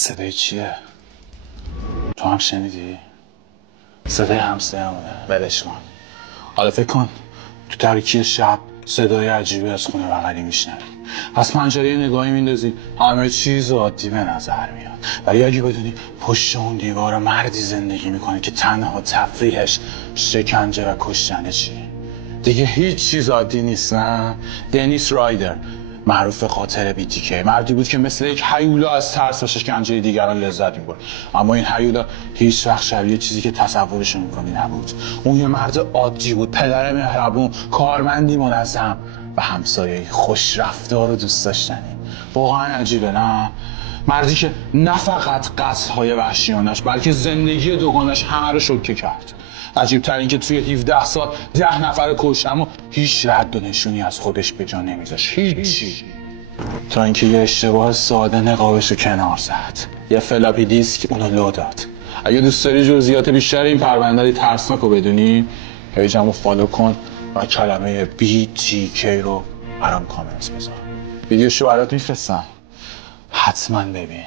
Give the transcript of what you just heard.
صدای چیه؟ تو هم شنیدی؟ صدای همسایه‌مونه. ولش کن. حالا فکر کن تو تاریکی شب صدای عجیبی از خونه بغلی میشنوی. از پنجره نگاهی میندازی همه چیز عادی به نظر میاد. ولی اگه بدونی پشت اون دیوار مردی زندگی میکنه که تنها تفریحش شکنجه و کشتنه چی؟ دیگه هیچ چیز عادی نیست نه؟ دنیس رایدر معروف قاتل بی‌تیکه مردی بود که مثل یک هیولا از ترس و شکنجه دیگران لذت می‌برد. اما این هیولا هیچ وقت شبیه چیزی که تصورش می‌کنی نبود. اون یه مرد عادی بود، پدر مهربون، کارمندی منظم و همسایه‌ای خوش رفتار و دوست داشتنی. واقعا عجیبه نه؟ مردی که نه فقط قتل‌های وحشیانش بلکه زندگی دوگانش همه رو شوکه کرد. عجیب‌تر این که توی 17 سال 10 نفر کشت اما هیچ رد و نشونی از خودش به جا نمیذاشت. هیچی. تا اینکه یه اشتباه ساده نقابش رو کنار زد. یه فلاپی دیسک اونو لو داد. اگه دوست داری جزئیات بیشتر این پرونده ترسناک رو بدونی پیجمو فالو کن و کلمه BTK رو برام کامنت بذار. ویدیوشو برات میفرستم. حتما ببین.